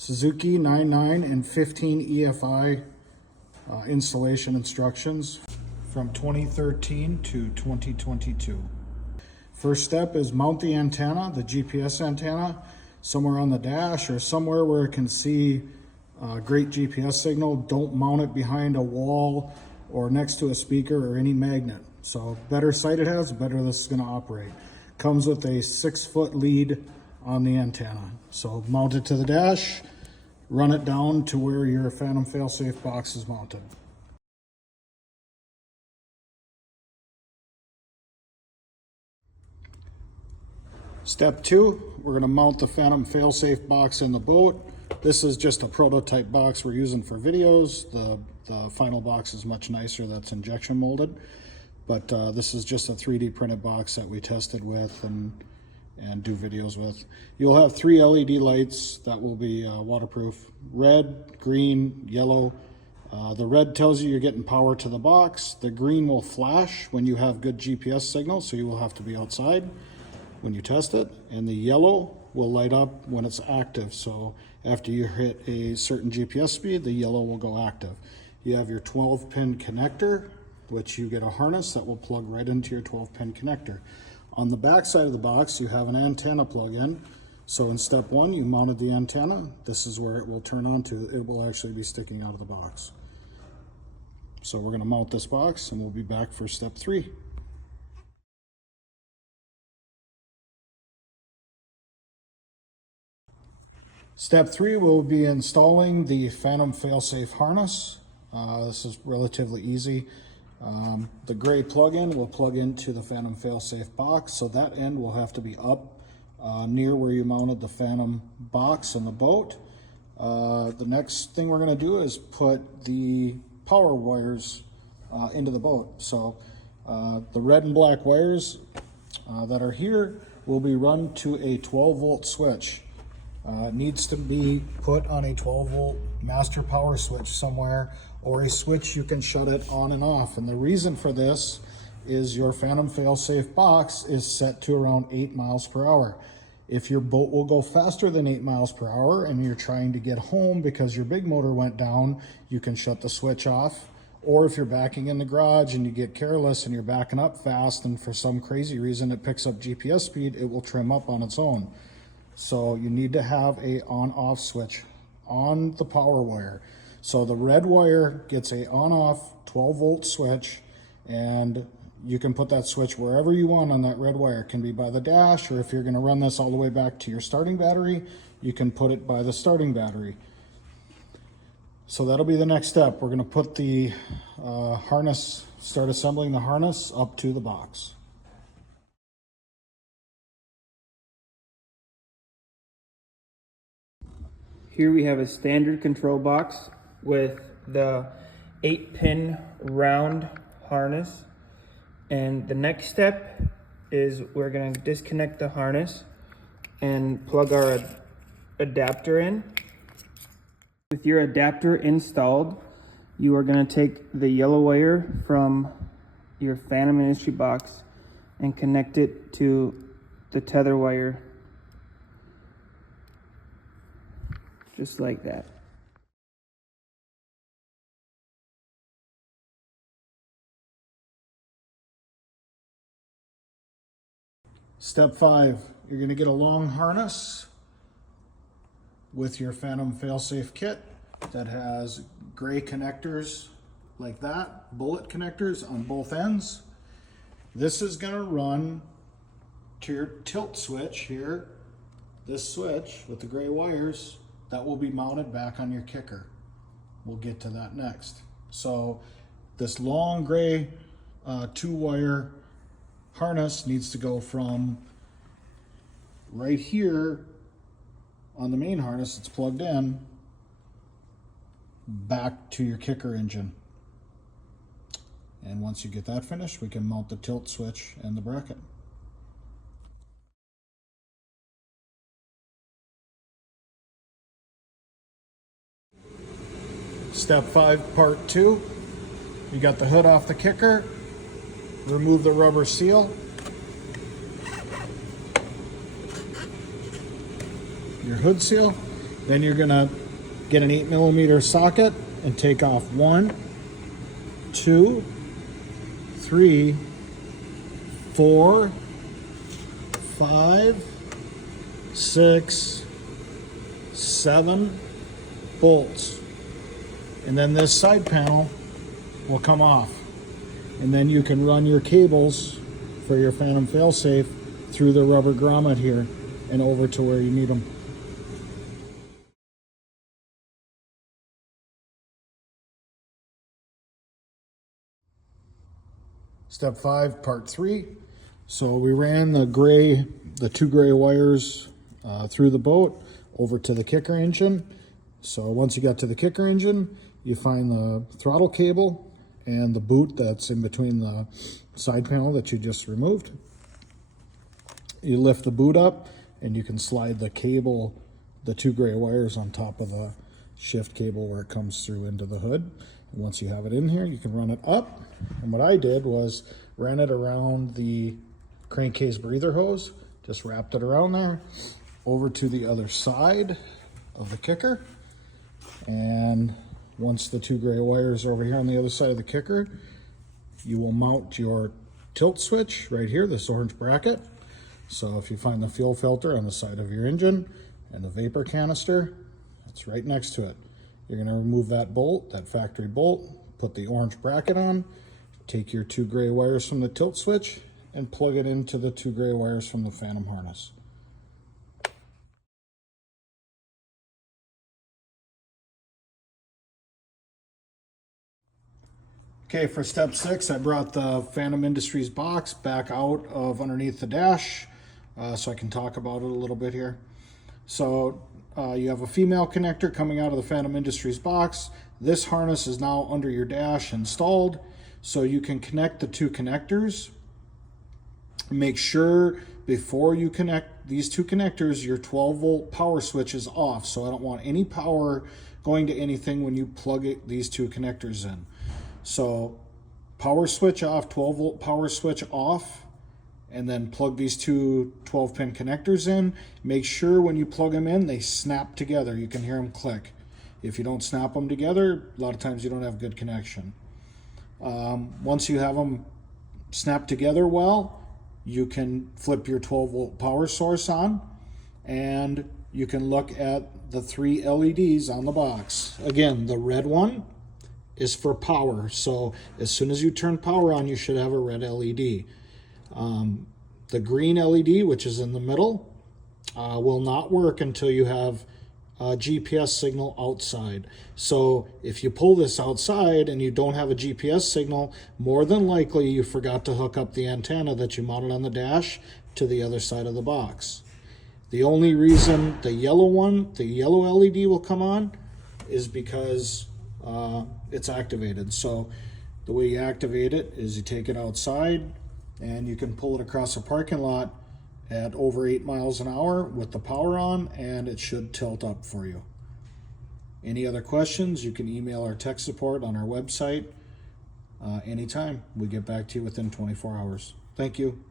Suzuki 99 and 15 EFI installation instructions from 2013 to 2022. First step is mount the antenna, the GPS antenna, somewhere on the dash or somewhere where it can see great GPS signal. Don't mount it behind a wall or next to a speaker or any magnet. So better sight it has, the better this is going to operate. Comes with a 6-foot lead on the antenna. So mount it to the dash, run it down to where your Fantom-Fail-Safe box is mounted. Step 2, we're going to mount the Fantom-Fail-Safe box in the boat. This is just a prototype box we're using for videos. The final box is much nicer, that's injection molded. But this is just a 3D printed box that we tested with and do videos with. You'll have 3 LED lights that will be waterproof: red, green, yellow. The red tells you you're getting power to the box. The green will flash when you have good GPS signal, so you will have to be outside when you test it. And the yellow will light up when it's active. So after you hit a certain GPS speed, the yellow will go active. You have your 12-pin connector, which you get a harness that will plug right into your 12-pin connector. On the back side of the box, you have an antenna plug-in. So in step 1, you mounted the antenna. This is where it will turn on to. It will actually be sticking out of the box. So we're going to mount this box and we'll be back for step 3. Step 3 will be installing the Fantom-Fail-Safe harness. This is relatively easy. The gray plug-in will plug into the Fantom-Fail-Safe box, so that end will have to be up near where you mounted the Fantom box in the boat. The next thing we're going to do is put the power wires into the boat. So the red and black wires that are here will be run to a 12-volt switch. It needs to be put on a 12-volt master power switch somewhere, or a switch you can shut it on and off. And the reason for this is your Fantom-Fail-Safe box is set to around 8 miles per hour. If your boat will go faster than 8 miles per hour and you're trying to get home because your big motor went down, you can shut the switch off. Or if you're backing in the garage and you get careless and you're backing up fast and for some crazy reason it picks up GPS speed, it will trim up on its own. So you need to have a on-off switch on the power wire. So the red wire gets a on-off 12-volt switch, and you can put that switch wherever you want on that red wire. It can be by the dash, or if you're going to run this all the way back to your starting battery, you can put it by the starting battery. So that'll be the next step. We're going to put the harness, start assembling the harness up to the box. Here we have a standard control box with the 8-pin round harness. And the next step is we're going to disconnect the harness and plug our adapter in. With your adapter installed, you are going to take the yellow wire from your Fantom Industry box and connect it to the tether wire, just like that. Step 5, you're going to get a long harness with your Fantom-Fail-Safe kit that has gray connectors like that, bullet connectors on both ends. This is going to run to your tilt switch here, this switch with the gray wires that will be mounted back on your kicker. We'll get to that next. So this long gray 2-wire harness needs to go from right here on the main harness, it's plugged in, back to your kicker engine. And once you get that finished, we can mount the tilt switch and the bracket. Step 5, part 2. You got the hood off the kicker. Remove the rubber seal. Your hood seal. Then you're gonna get an 8mm socket and take off 1, 2, 3, 4, 5, 6, 7 bolts. And then this side panel will come off. And then you can run your cables for your Fantom-Fail-Safe through the rubber grommet here and over to where you need them. Step 5, part 3. So we ran the 2 gray wires through the boat over to the kicker engine. So once you got to the kicker engine, you find the throttle cable and the boot that's in between the side panel that you just removed. You lift the boot up and you can slide the cable, the 2 gray wires on top of the shift cable where it comes through into the hood. And once you have it in here, you can run it up. And what I did was ran it around the crankcase breather hose, just wrapped it around there, over to the other side of the kicker. And once the 2 gray wires are over here on the other side of the kicker, you will mount your tilt switch right here, this orange bracket. So if you find the fuel filter on the side of your engine and the vapor canister, it's right next to it. You're gonna remove that bolt, that factory bolt, put the orange bracket on, take your 2 gray wires from the tilt switch and plug it into the 2 gray wires from the Fantom harness. Okay, for step 6, I brought the Fantom Industries box back out of underneath the dash so I can talk about it a little bit here. So you have a female connector coming out of the Fantom Industries box. This harness is now under your dash installed, so you can connect the 2 connectors. Make sure before you connect these 2 connectors, your 12-volt power switch is off. So I don't want any power going to anything when you plug these 2 connectors in. So power switch off, 12-volt power switch off, and then plug these 2 12-pin connectors in. Make sure when you plug them in, they snap together. You can hear them click. If you don't snap them together, a lot of times you don't have good connection. Once you have them snap together well, you can flip your 12-volt power source on, and you can look at the 3 LEDs on the box. Again, the red one is for power. So as soon as you turn power on, you should have a red LED. The green LED, which is in the middle, will not work until you have a GPS signal outside. So if you pull this outside and you don't have a GPS signal, more than likely you forgot to hook up the antenna that you mounted on the dash to the other side of the box. The only reason the yellow LED will come on is because it's activated. So the way you activate it is you take it outside and you can pull it across a parking lot at over 8 miles an hour with the power on, and it should tilt up for you. Any other questions, you can email our tech support on our website anytime. We get back to you within 24 hours. Thank you.